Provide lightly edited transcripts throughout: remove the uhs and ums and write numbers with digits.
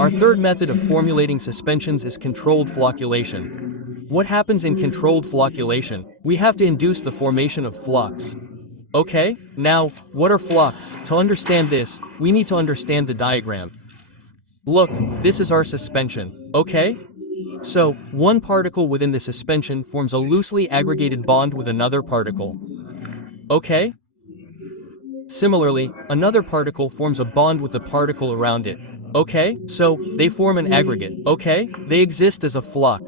Our third method of formulating suspensions is controlled flocculation. What happens in controlled flocculation? We have to induce the formation of flocs. Okay, now, what are flocs? To understand this, we need to understand the diagram. Look, this is our suspension, okay? So, one particle within the suspension forms a loosely aggregated bond with another particle. Okay? Similarly, another particle forms a bond with the particle around it. Okay? So, they form an aggregate. Okay? They exist as a floc.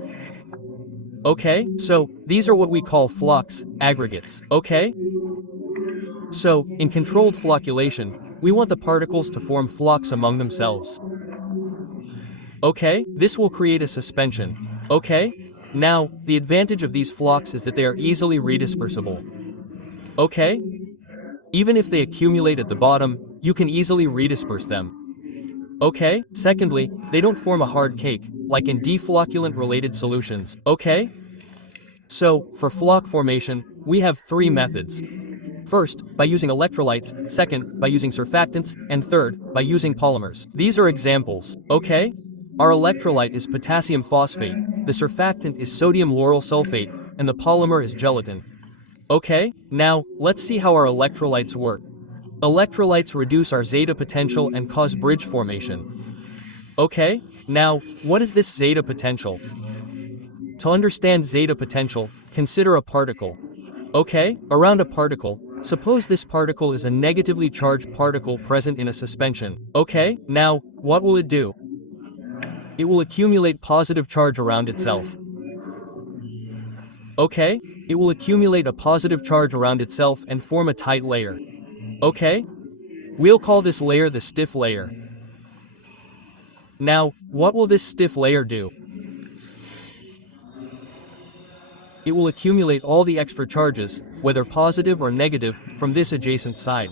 Okay? So, these are what we call flocs, aggregates. Okay? So, in controlled flocculation, we want the particles to form flocs among themselves. Okay? This will create a suspension. Okay? Now, the advantage of these flocs is that they are easily redispersible. Okay? Even if they accumulate at the bottom, you can easily redisperse them. Okay? Secondly, they don't form a hard cake, like in deflocculant-related solutions. Okay? So, for floc formation, we have three methods. First, by using electrolytes, second, by using surfactants, and third, by using polymers. These are examples. Okay? Our electrolyte is potassium phosphate, the surfactant is sodium lauryl sulfate, and the polymer is gelatin. Okay, now, let's see how our electrolytes work. Electrolytes reduce our zeta potential and cause bridge formation. Okay, now, what is this zeta potential? To understand zeta potential, consider a particle. Okay, around a particle, suppose this particle is a negatively charged particle present in a suspension. Okay, now, what will it do? It will accumulate positive charge around itself. Okay? It will accumulate a positive charge around itself and form a tight layer. Okay? We'll call this layer the stiff layer. Now, what will this stiff layer do? It will accumulate all the extra charges, whether positive or negative, from this adjacent side.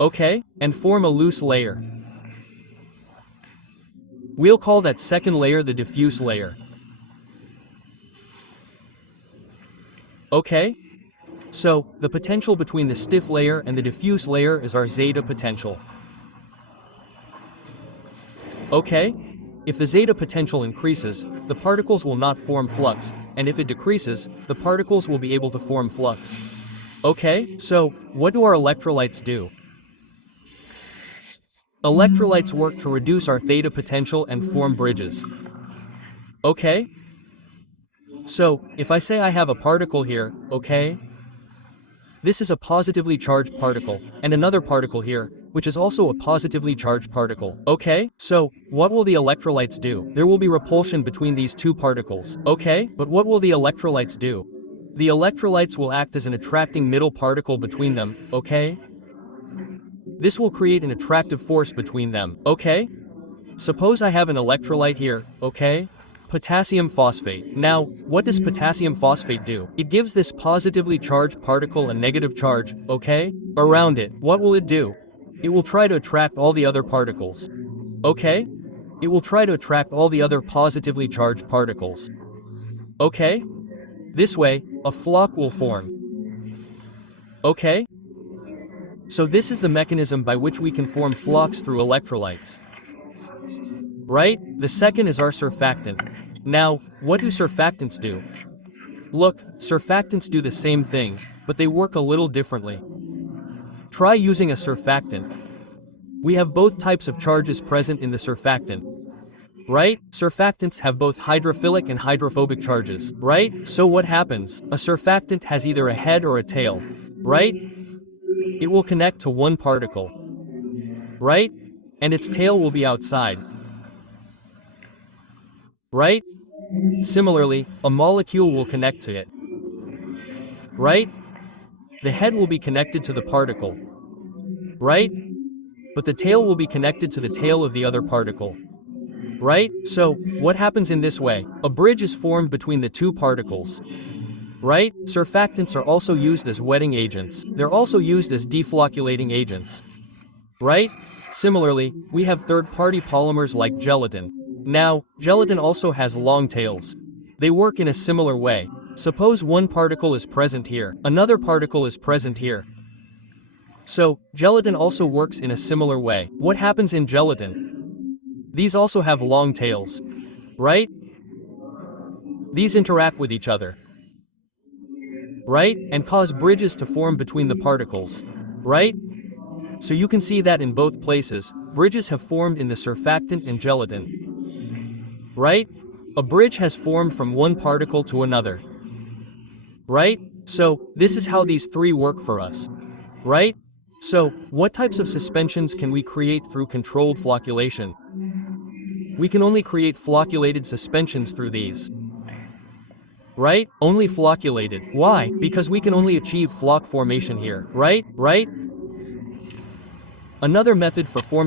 Okay? And form a loose layer. We'll call that second layer the diffuse layer. Okay? So, the potential between the stiff layer and the diffuse layer is our zeta potential. Okay? If the zeta potential increases, the particles will not form flux, and if it decreases, the particles will be able to form flux. Okay? So, what do our electrolytes do? Electrolytes work to reduce our theta potential and form bridges. Okay? So, if I say I have a particle here, okay? This is a positively charged particle, and another particle here, which is also a positively charged particle. Okay? So, what will the electrolytes do? There will be repulsion between these two particles. Okay? But what will the electrolytes do? The electrolytes will act as an attracting middle particle between them, okay? This will create an attractive force between them, okay? Suppose I have an electrolyte here, okay? Potassium phosphate. Now, what does potassium phosphate do? It gives this positively charged particle a negative charge, okay? Around it, what will it do? It will try to attract all the other particles. Okay? It will try to attract all the other positively charged particles. Okay? This way, a floc will form. Okay? So this is the mechanism by which we can form flocs through electrolytes. Right? The second is our surfactant. Now, what do surfactants do? Look, surfactants do the same thing, but they work a little differently. Try using a surfactant. We have both types of charges present in the surfactant. Right? Surfactants have both hydrophilic and hydrophobic charges. Right? So what happens? A surfactant has either a head or a tail. Right? It will connect to one particle. Right? And its tail will be outside. Right? Similarly, a molecule will connect to it. Right? The head will be connected to the particle. Right? But the tail will be connected to the tail of the other particle. Right? So, what happens in this way? A bridge is formed between the two particles. Right? Surfactants are also used as wetting agents. They're also used as deflocculating agents. Right? Similarly, we have third-party polymers like gelatin. Now, gelatin also has long tails. They work in a similar way. Suppose one particle is present here, another particle is present here. So, gelatin also works in a similar way. What happens in gelatin? These also have long tails, right? These interact with each other, right? And cause bridges to form between the particles, right? So you can see that in both places, bridges have formed in the surfactant and gelatin, right? A bridge has formed from one particle to another, right? So, this is how these three work for us, right? So, what types of suspensions can we create through controlled flocculation? We can only create flocculated suspensions through these, right? Only flocculated. Why? Because we can only achieve floc formation here, right? Another method for formulating